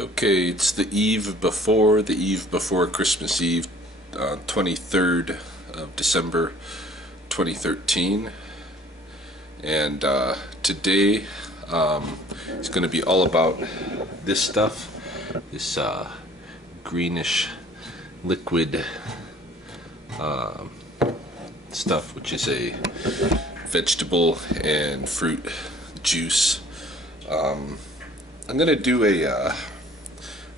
Okay, it's the eve before Christmas Eve, 23rd of December 2013, and today it's going to be all about this stuff, this greenish liquid stuff, which is a vegetable and fruit juice. I'm going to do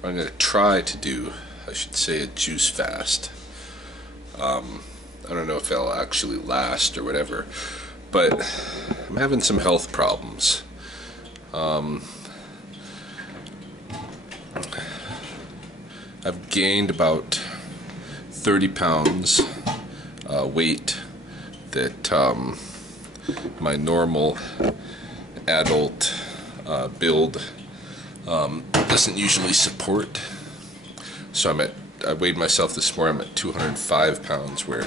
I'm going to try to do, I should say, a juice fast. I don't know if it'll actually last or whatever, but I'm having some health problems. I've gained about 30 pounds weight that my normal adult build doesn't usually support. So I weighed myself this morning. I'm at 205 pounds, where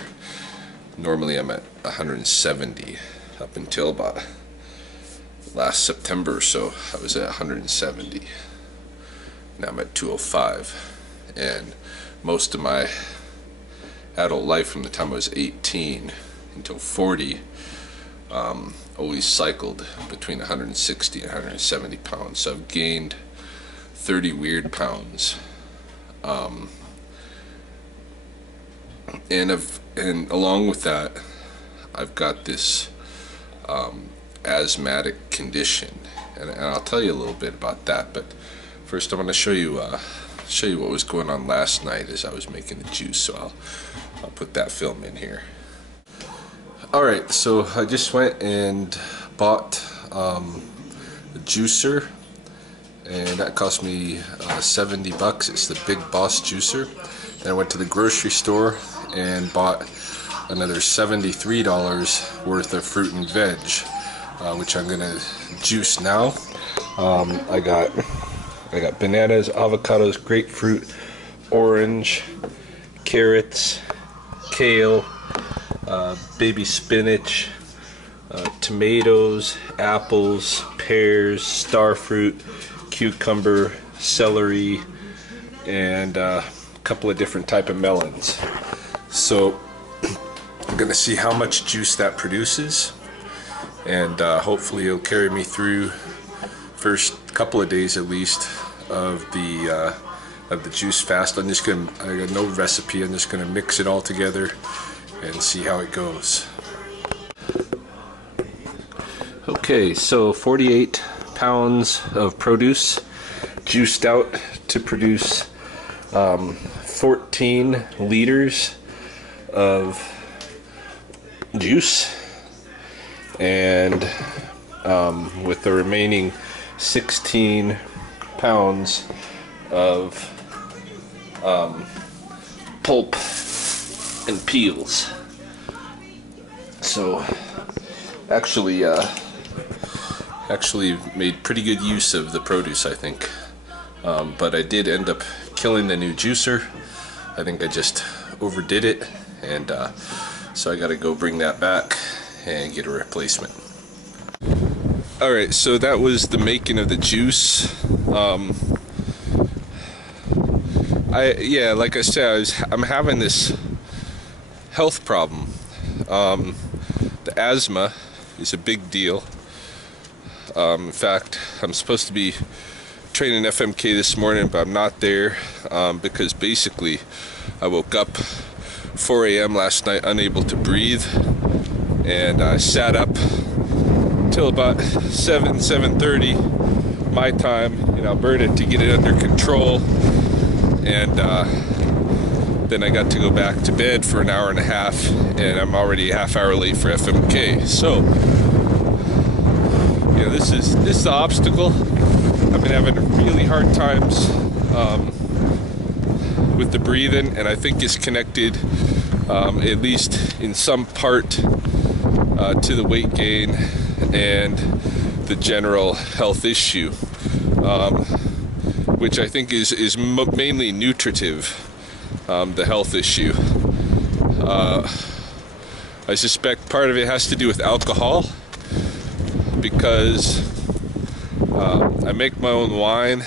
normally I'm at 170. Up until about last September or so, I was at 170. Now I'm at 205, and most of my adult life, from the time I was 18 until 40, always cycled between 160 and 170 pounds. So I've gained 30 weird pounds, and along with that, I've got this asthmatic condition, and I'll tell you a little bit about that. But first, I want to show you what was going on last night as I was making the juice. So I'll put that film in here. Alright, so I just went and bought a juicer, and that cost me 70 bucks. It's the Big Boss juicer. Then I went to the grocery store and bought another $73 worth of fruit and veg, which I'm gonna juice now. I got bananas, avocados, grapefruit, orange, carrots, kale, baby spinach, tomatoes, apples, pears, starfruit, cucumber, celery, and a couple of different type of melons. So I'm gonna see how much juice that produces, and hopefully it'll carry me through first couple of days at least of the juice fast. I got no recipe. I'm just gonna mix it all together and see how it goes. Okay, so 48 pounds of produce juiced out to produce 14 liters of juice, and with the remaining 16 pounds of pulp and peels. So actually made pretty good use of the produce, I think, but I did end up killing the new juicer. I think I just overdid it, and so I gotta go bring that back and get a replacement. Alright, so that was the making of the juice. Like I said, I'm having this health problem. The asthma is a big deal. In fact, I'm supposed to be training FMK this morning, but I'm not there because basically I woke up 4 a.m. last night unable to breathe, and I sat up till about 7:30 my time in Alberta to get it under control, and then I got to go back to bed for an hour and a half, and I'm already a half hour late for FMK. So this is the obstacle. I've been having really hard times with the breathing, and I think it's connected at least in some part to the weight gain and the general health issue, which I think is mainly nutritive, the health issue. I suspect part of it has to do with alcohol, because I make my own wine,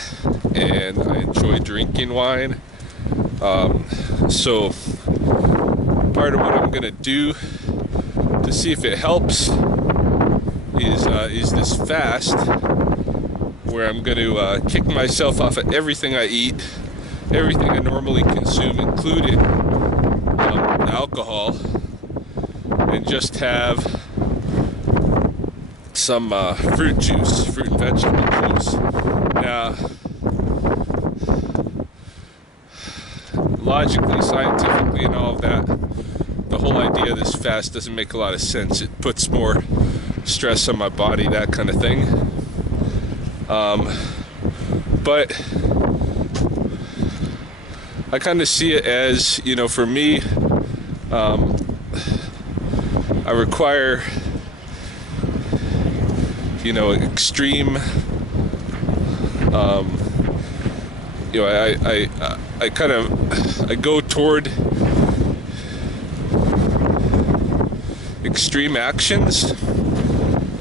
and I enjoy drinking wine. So part of what I'm gonna do to see if it helps is this fast, where I'm gonna kick myself off of everything I eat, everything I normally consume, including alcohol, and just have some fruit and vegetable juice. Now, logically, scientifically, and all of that, the whole idea of this fast doesn't make a lot of sense. It puts more stress on my body, that kind of thing. But I kind of see it as, you know, for me, I require, you know, extreme, you know, I go toward extreme actions,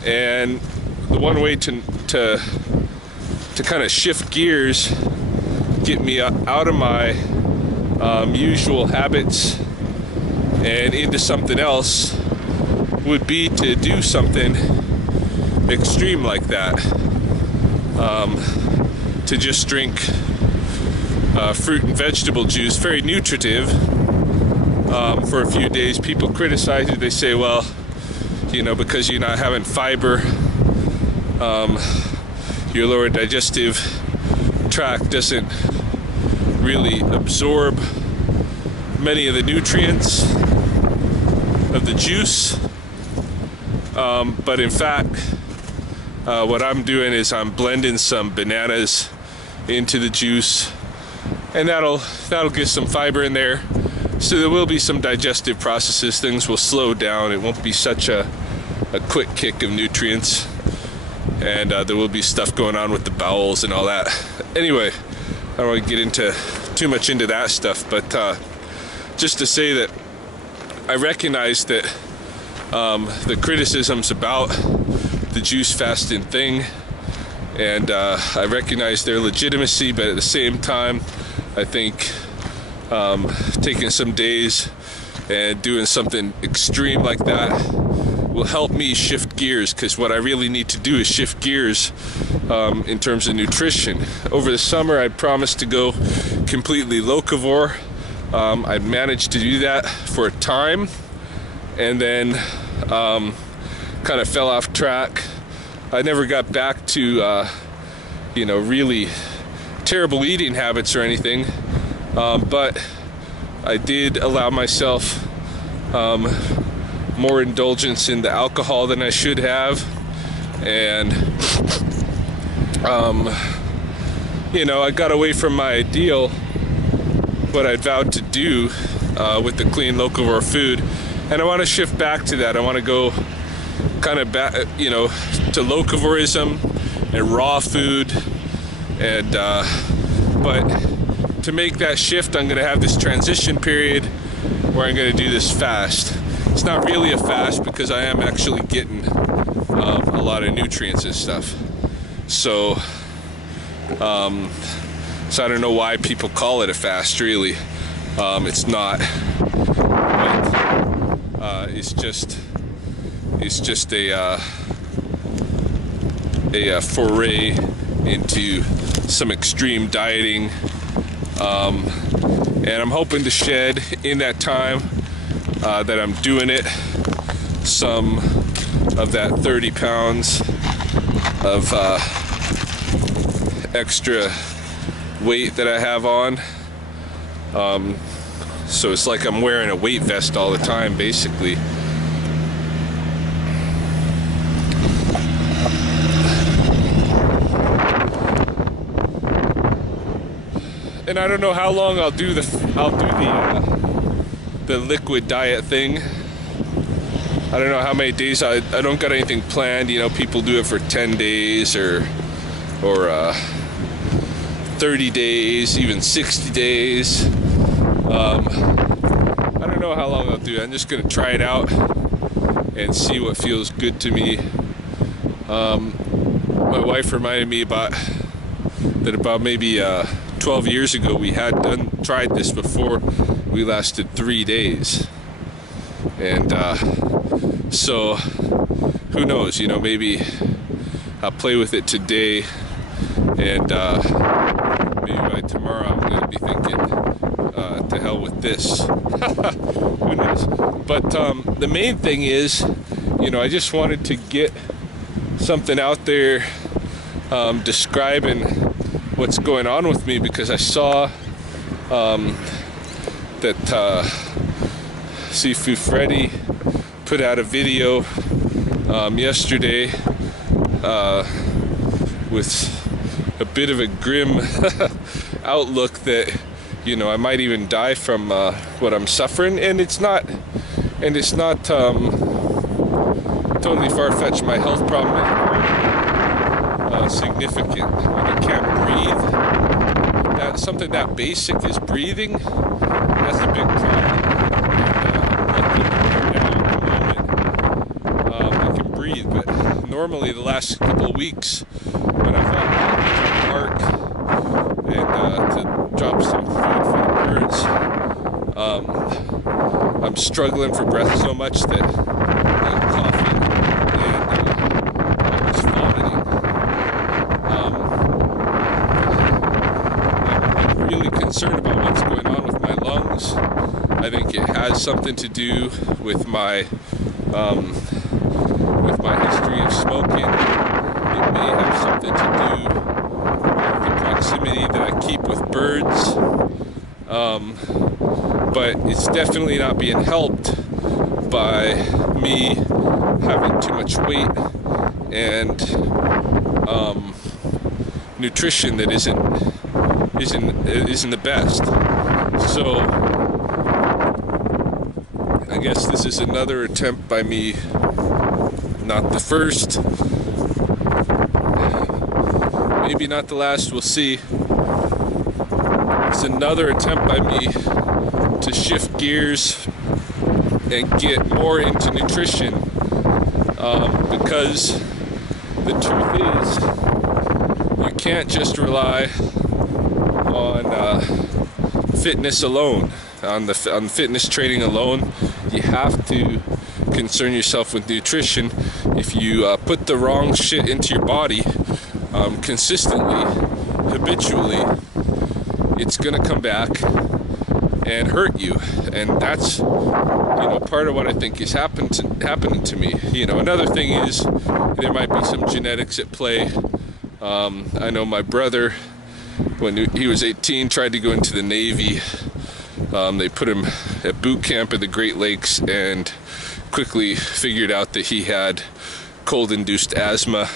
and the one way to kind of shift gears, get me out of my usual habits and into something else, would be to do something extreme like that. To just drink fruit and vegetable juice, very nutritive, for a few days. People criticize it. They say, well, you know, because you're not having fiber, your lower digestive tract doesn't really absorb many of the nutrients of the juice. But in fact, what I'm doing is I'm blending some bananas into the juice, and that'll get some fiber in there. So there will be some digestive processes. Things will slow down. It won't be such a quick kick of nutrients, and there will be stuff going on with the bowels and all that. Anyway, I don't want to get into too much into that stuff, but just to say that I recognize that the criticisms about the juice fasting thing, and I recognize their legitimacy, but at the same time, I think taking some days and doing something extreme like that will help me shift gears, because what I really need to do is shift gears in terms of nutrition. Over the summer, I promised to go completely locavore. I managed to do that for a time, and then kind of fell off track. I never got back to you know, really terrible eating habits or anything, but I did allow myself more indulgence in the alcohol than I should have, and you know, I got away from my ideal, what I'd vowed to do with the clean locavore food, and I want to shift back to that. I want to go kind of back, you know, to locavorism and raw food, and but to make that shift, I'm going to have this transition period where I'm going to do this fast. It's not really a fast because I am actually getting a lot of nutrients and stuff. So so I don't know why people call it a fast, really. It's not. But, it's just a foray into some extreme dieting, and I'm hoping to shed in that time that I'm doing it some of that 30 pounds of extra weight that I have on. So it's like I'm wearing a weight vest all the time, basically. And I don't know how long I'll do the liquid diet thing. I don't know how many days. I don't got anything planned. You know, people do it for 10 days or 30 days, even 60 days. I don't know how long I'll do it. I'm just gonna try it out and see what feels good to me. My wife reminded me about that about maybe 12 years ago we had tried this before. We lasted 3 days, and so who knows? You know, maybe I'll play with it today, and maybe by tomorrow I'm going to be thinking, to hell with this. Who knows? But the main thing is, you know, I just wanted to get something out there describing what's going on with me, because I saw that Sifu Freddy put out a video yesterday with a bit of a grim outlook that, you know, I might even die from what I'm suffering, and it's not totally far-fetched. My health problem is significant. When I can't breathe, something that basic is breathing. That's a big problem. Now, I can breathe, but normally the last couple of weeks when I've walked to the park and to drop some food for the birds, I'm struggling for breath so much that I'm coughing and almost vomiting. I'm really concerned about what's going on with my lungs. I think it has something to do with my history of smoking. It may have something to do with the proximity that I keep with birds. But it's definitely not being helped by me having too much weight and nutrition that isn't the best. So I guess this is another attempt by me, not the first, maybe not the last, we'll see. It's another attempt by me to shift gears and get more into nutrition, because the truth is you can't just rely on fitness alone, on fitness training alone. You have to concern yourself with nutrition. If you put the wrong shit into your body consistently, habitually, it's gonna come back and hurt you, and that's, you know, part of what I think is happening to me. You know, another thing is there might be some genetics at play. I know my brother, when he was 18, tried to go into the Navy. They put him at boot camp in the Great Lakes and quickly figured out that he had cold-induced asthma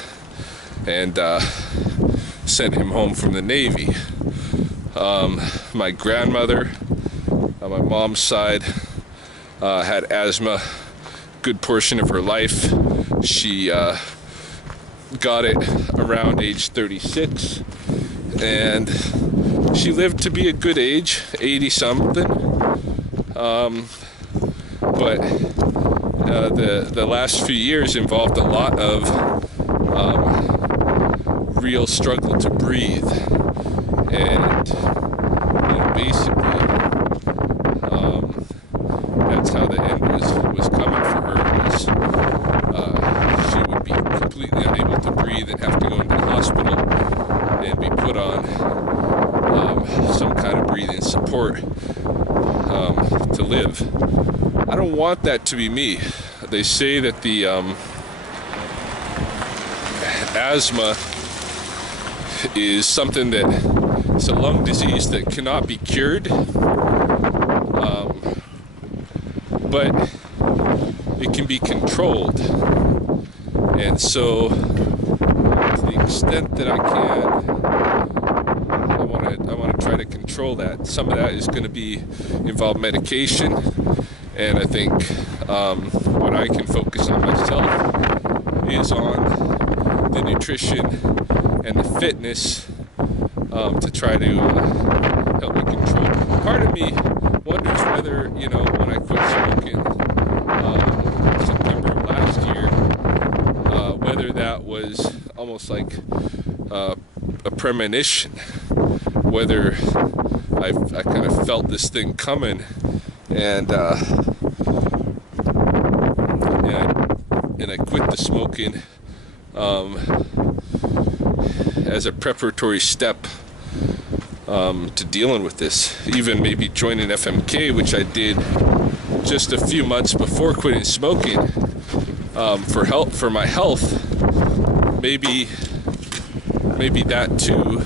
and sent him home from the Navy. My grandmother on my mom's side had asthma good portion of her life. She got it around age 36, and she lived to be a good age, 80 something. But the last few years involved a lot of real struggle to breathe, and you know, basically that's how the end was coming for her. She would be completely unable to breathe and have to go into the hospital and be put on some kind of breathing support to live. I don't want that to be me. They say that the asthma is something that it's a lung disease that cannot be cured, but it can be controlled. And so, to the extent that I can, I want to try to control that. Some of that is going to involve medication, and I think what I can focus on myself is on the nutrition and the fitness to try to help me control. Part of me wonders whether, you know, when I quit smoking September of last year, whether that was almost like a premonition, whether I kind of felt this thing coming, and I quit the smoking as a preparatory step to dealing with this. Even maybe joining FMK, which I did just a few months before quitting smoking, for my health. Maybe that too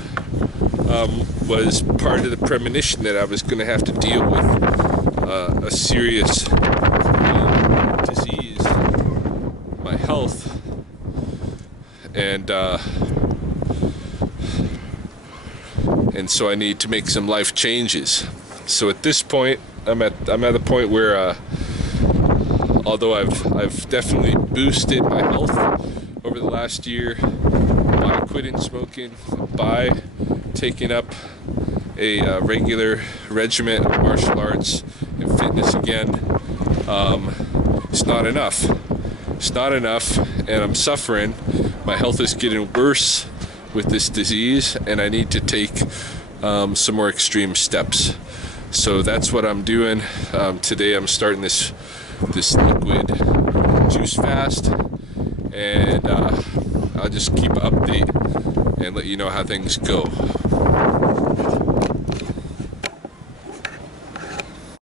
was part of the premonition that I was going to have to deal with a serious disease, my health, and so I need to make some life changes. So at this point, I'm at a point where, although I've definitely boosted my health over the last year by quitting smoking, by taking up a regular regimen of martial arts and fitness again, it's not enough. It's not enough, and I'm suffering. My health is getting worse with this disease, and I need to take some more extreme steps. So that's what I'm doing. Today I'm starting this liquid juice fast, and I'll just keep an update and let you know how things go.